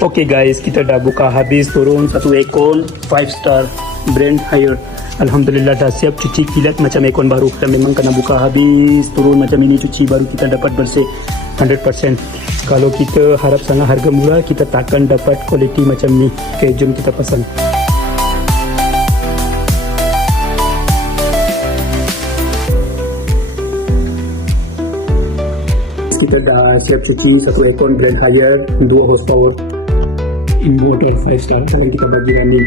Okay guys, kita dah buka habis turun satu Aircond 5 star brand hire. Alhamdulillah dah siap cuci kilat macam Aircond baru. Kita memang kena buka habis turun macam ini, cuci baru kita dapat bersih 100%. Kalau kita harap sangat harga murah, kita takkan dapat kualiti macam ni. Okay, jom kita pasang. Kita dah siap cuci satu Aircond brand hire 2 horsepower inverter 5 star. Sekarang kita bagi running.